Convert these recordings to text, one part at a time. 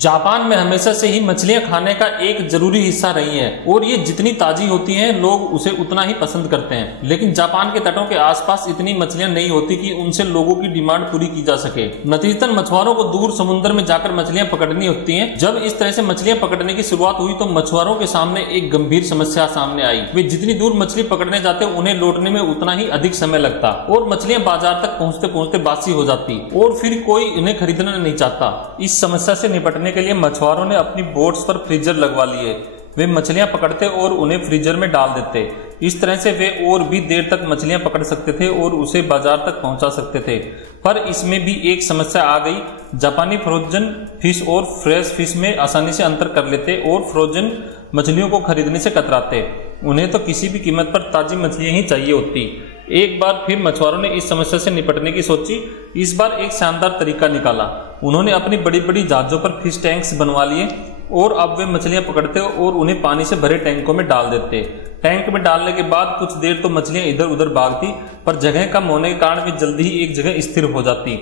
Japan में हमेशा से ही मछलियां खाने का एक जरूरी हिस्सा रही हैं और ये जितनी ताजी होती हैं लोग उसे उतना ही पसंद करते हैं। लेकिन जापान के तटों के आसपास इतनी मछलियां नहीं होती कि उनसे लोगों की डिमांड पूरी की जा सके। नतीजतन मछुआरों को दूर समुद्र में जाकर मछलियां पकड़नी होती हैं। जब इस तरह से मछलियां पकड़ने की शुरुआत हुई तो मछुआरों के सामने एक गंभीर समस्या सामने आई। वे जितनी दूर मछली पकड़ने जाते उन्हें लौटने में उतना ही अधिक समय लगता और मछलियां बाजार तक पहुंचते पहुंचते बासी हो जाती और फिर कोई इन्हें खरीदना नहीं चाहता। इस समस्या से निपटने के लिए मछुआरों ने अपनी बोट्स पर फ्रीजर लगवा लिए। वे मछलियां पकड़ते और उन्हें फ्रीजर में डाल देते। इस तरह से वे और भी देर तक मछलियां पकड़ सकते थे और उसे बाजार तक पहुंचा सकते थे। पर इसमें भी एक समस्या आ गई। जापानी फ्रोजन फिश और फ्रेश फिश में आसानी से अंतर कर लेते और फ्रोजन मछलियों को खरीदने से कतराते। उन्हें तो किसी भी कीमत पर ताजी मछलियां ही चाहिए होती। एक बार फिर मछुआरों ने इस समस्या से निपटने की सोची। इस बार एक शानदार तरीका निकाला। उन्होंने अपनी बड़ी बड़ी जहाजों पर फिश टैंक्स बनवा लिए और अब वे मछलियां पकड़ते और उन्हें पानी से भरे टैंकों में डाल देते। टैंक में डालने के बाद कुछ देर तो मछलियां इधर उधर भागती, पर जगह कम होने के कारण वे जल्दी ही एक जगह स्थिर हो जाती।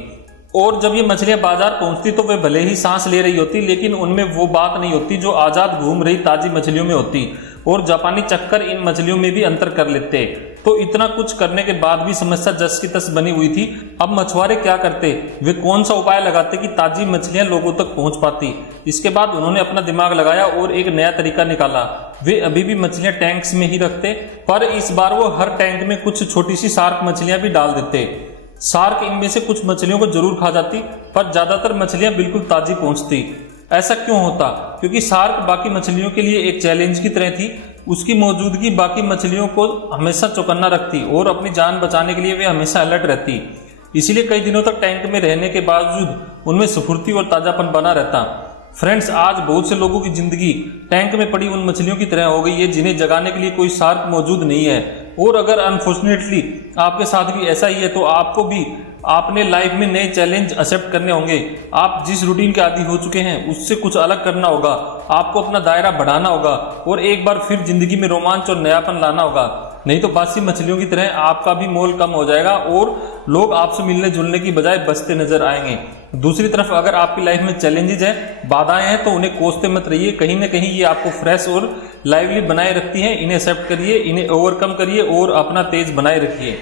और जब ये मछलियां बाजार पहुंचती तो वे भले ही सांस ले रही होती, लेकिन उनमें वो बात नहीं होती जो आजाद घूम रही ताजी मछलियों में होती। और जापानी चक्कर इन मछलियों में भी अंतर कर लेते। तो इतना कुछ करने के बाद भी समस्या जस की तस बनी हुई थी। अब मछुआरे क्या करते? वे कौन सा उपाय लगाते कि ताजी मछलियां लोगों तक पहुंच पाती? इसके बाद उन्होंने अपना दिमाग लगाया और एक नया तरीका निकाला। वे अभी भी मछलियां टैंक्स में ही रखते, पर इस बार वो हर टैंक में कुछ छोटी सी शार्क मछलियां भी डाल देते। शार्क इनमें से कुछ मछलियों को जरूर खा जाती, पर ज्यादातर मछलियां बिल्कुल ताजी पहुंचती। ऐसा क्यों होता? क्योंकि शार्क बाकी मछलियों के लिए एक चैलेंज की तरह थी। उसकी मौजूदगी बाकी मछलियों को हमेशा चौकन्ना रखती और अपनी जान बचाने के लिए वे हमेशा अलर्ट रहती। इसीलिए कई दिनों तक टैंक में रहने के बावजूद उनमें स्फूर्ति और ताजापन बना रहता। फ्रेंड्स, आज बहुत से लोगों की जिंदगी टैंक में पड़ी उन मछलियों की तरह हो गई है जिन्हें जगाने के लिए कोई शार्क मौजूद नहीं है। और अगर अनफॉर्चुनेटली आपके साथ भी ऐसा ही है तो आपको भी आपने लाइफ में नए चैलेंज एक्सेप्ट करने होंगे। आप जिस रूटीन के आदी हो चुके हैं उससे कुछ अलग करना होगा। आपको अपना दायरा बढ़ाना होगा और एक बार फिर जिंदगी में रोमांच और नयापन लाना होगा। नहीं तो बासी मछलियों की तरह आपका भी मोल कम हो जाएगा और लोग आपसे मिलने जुलने की बजाय बचते नजर आएंगे। दूसरी तरफ अगर आपकी लाइफ में चैलेंजेस हैं, बाधाएं हैं, तो उन्हें कोसते मत रहिए। कहीं ना कहीं ये आपको फ्रेश और लाइवली बनाए रखती हैं। इन्हें एक्सेप्ट करिए, इन्हें ओवरकम करिए और अपना तेज बनाए रखिए।